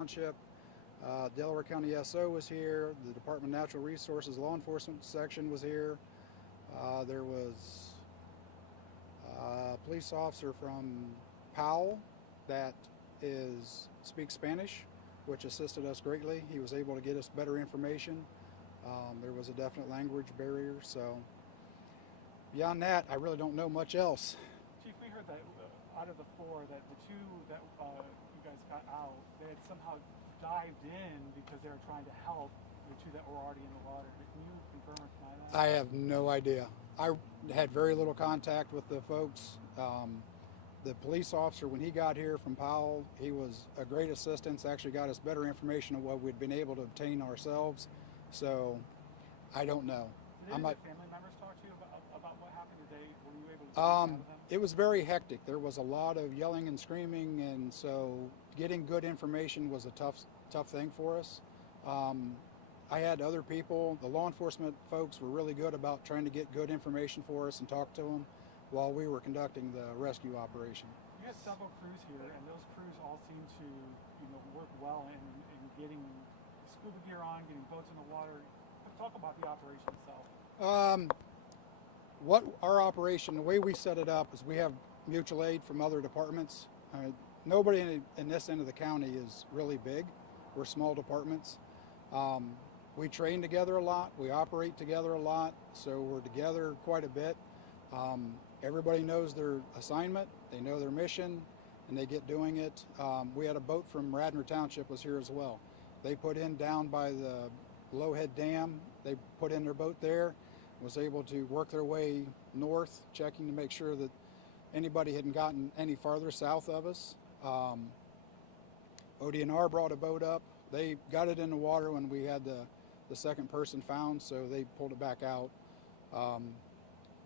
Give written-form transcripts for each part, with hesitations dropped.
Township. Delaware County SO was here. The Department of Natural Resources Law Enforcement section was here. There was a police officer from Powell that speaks Spanish, which assisted us greatly. He was able to get us better information. There was a definite language barrier, so beyond that, I really don't know much else. Chief, we heard that out of the four, that the two that you guys got out, they had somehow dived in because they were trying to help the two that were already in the water. Can you confirm or deny that? I have no idea. I had very little contact with the folks. The police officer, when he got here from Powell, he was a great assistance, actually got us better information of what we'd been able to obtain ourselves. So I don't know. Did any of the family members talk to you about what happened? Were you able to speak out of them? It was very hectic. There was a lot of yelling and screaming, and so getting good information was a tough thing for us. I had other people, the law enforcement folks were really good about trying to get good information for us and talk to them while we were conducting the rescue operation. You had several crews here, and those crews all seem to work well in getting scuba gear on, getting boats in the water. Talk about the operation itself. What our operation, the way we set it up is we have mutual aid from other departments. Nobody in this end of the county is really big. We're small departments. We train together a lot. We operate together a lot. So we're together quite a bit. Everybody knows their assignment. They know their mission, and they get doing it. We had a boat from Radnor Township was here as well. They put in down by the Delaware Dam. They put in their boat there. Was able to work their way north, checking to make sure that anybody hadn't gotten any farther south of us. ODNR brought a boat up. They got it in the water when we had the second person found, so they pulled it back out.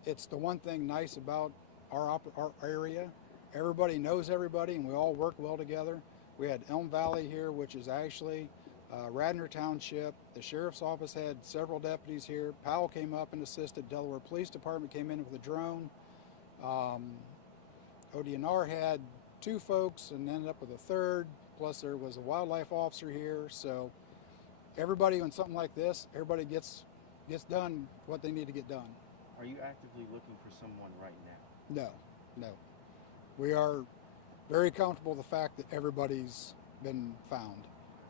It's the one thing nice about our area. Everybody knows everybody, and we all work well together. We had Elm Valley here, which is actually Radnor Township. The sheriff's office had several deputies here. Powell came up and assisted. Delaware Police Department came in with a drone. ODNR had two folks and ended up with a third. Plus there was a wildlife officer here. So everybody on something like this, everybody gets done what they need to get done. Are you actively looking for someone right now? No. We are very comfortable with the fact that everybody's been found.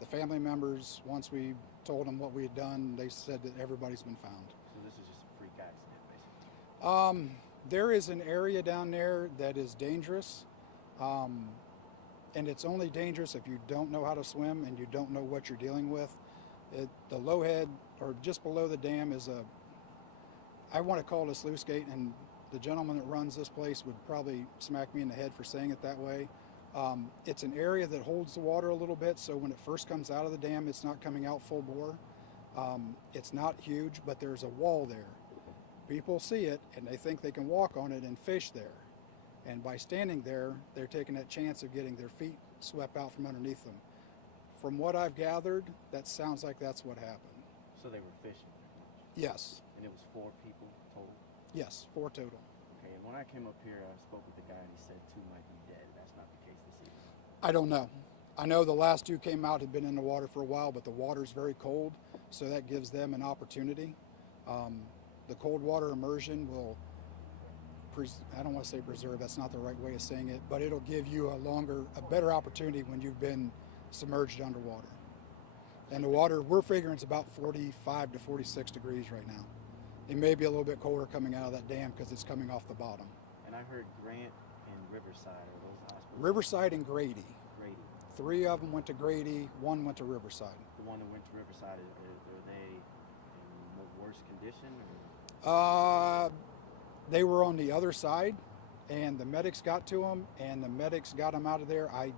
The family members, once we told them what we had done, they said that everybody's been found. So this is just a freak accident, basically? There is an area down there that is dangerous, and it's only dangerous if you don't know how to swim and you don't know what you're dealing with. The low head, or just below the dam, is I want to call it a sluice gate, and the gentleman that runs this place would probably smack me in the head for saying it that way. It's an area that holds the water a little bit, so when it first comes out of the dam, it's not coming out full bore. It's not huge, but there's a wall there. People see it, and they think they can walk on it and fish there. And by standing there, they're taking that chance of getting their feet swept out from underneath them. From what I've gathered, that sounds like that's what happened. So they were fishing? Yes. And it was 4 people total? Yes, 4 total. Okay, and when I came up here, I spoke with the guy, and he said 2 might be dead. That's not the case this evening. I don't know. I know the last 2 came out, had been in the water for a while, but the water's very cold, so that gives them an opportunity. The cold water immersion will, I don't want to say preserve, that's not the right way of saying it, but it'll give you a better opportunity when you've been submerged underwater. And the water, we're figuring it's about 45 to 46 degrees right now. It may be a little bit colder coming out of that dam because it's coming off the bottom. And I heard Grant and Riverside, are those the hospitals? Riverside and Grady. Grady. 3 of them went to Grady, 1 went to Riverside. The one that went to Riverside, are they in worse condition? They were on the other side, and the medics got to them, and the medics got them out of there. I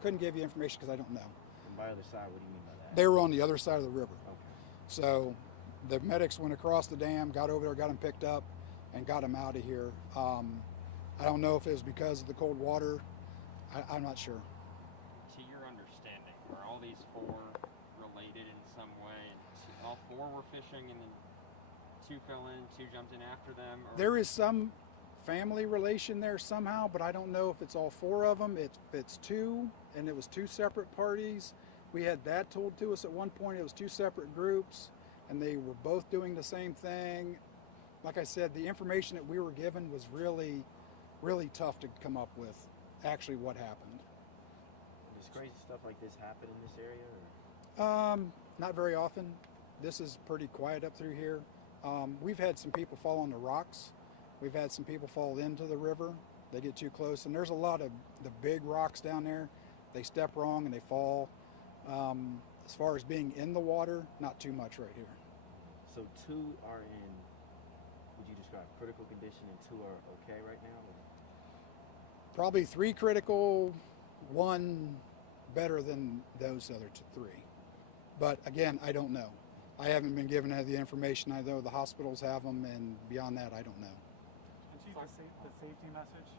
couldn't give you information because I don't know. And by other side, what do you mean by that? They were on the other side of the river. Okay. So the medics went across the dam, got over there, got them picked up, and got them out of here. I don't know if it was because of the cold water. I'm not sure. To your understanding, are all these 4 related in some way? And all 4 were fishing and then 2 fell in, 2 jumped in after them? Or? There is some family relation there somehow, but I don't know if it's all four of them. It's two, and it was two separate parties. We had that told to us at one point. It was two separate groups, and they were both doing the same thing. Like I said, the information that we were given was really, really tough to come up with actually what happened. Does crazy stuff like this happen in this area? Or? Not very often. This is pretty quiet up through here. We've had some people fall on the rocks. We've had some people fall into the river. They get too close, and there's a lot of the big rocks down there. They step wrong and they fall. As far as being in the water, not too much right here. So 2 are in, would you describe critical condition, and 2 are okay right now? Or? Probably 3 critical, 1 better than those other 3. But again, I don't know. I haven't been given the information. I know the hospitals have them, and beyond that, I don't know. And Chief, the safety message?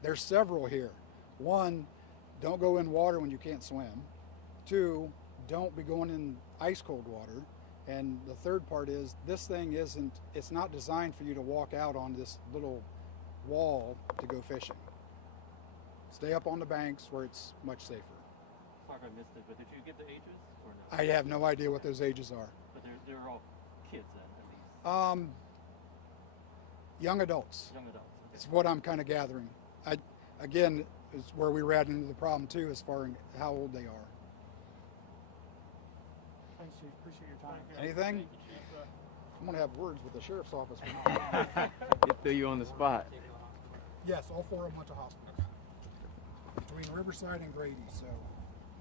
There's several here. 1, don't go in water when you can't swim. 2, don't be going in ice cold water. And the third part is, this thing it's not designed for you to walk out on this little wall to go fishing. Stay up on the banks where it's much safer. Sorry if I missed it, but did you get the ages or no? I have no idea what those ages are. But they're all kids then, at least. Young adults. Young adults. Okay. It's what I'm kind of gathering. Again, it's where we ran into the problem too, as far as how old they are. Thanks, Chief. Appreciate your time. Anything? I'm going to have words with the sheriff's office for now. They threw you on the spot. Yes, all 4 of them went to hospitals between Riverside and Grady. So.